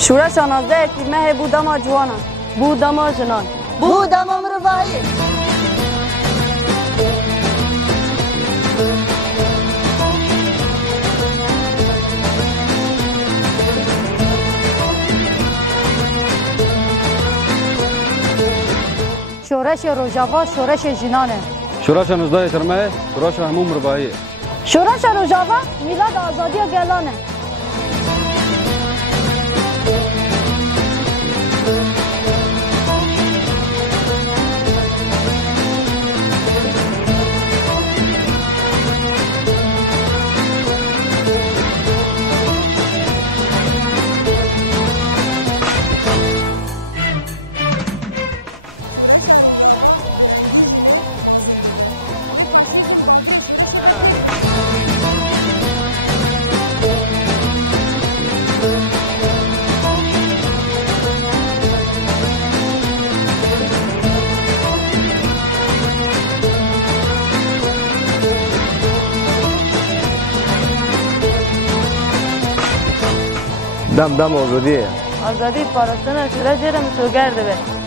شورش 19 مه بودما جوانا بودما جنان بودما مروایی شورش روژاوا شورش جنانه شورش 19 ترمه شورش همون مربایی شورش روژاوا میلاد آزادی و گلانه دم آزادیه آزادی پاراستن شده جرم سوگرده به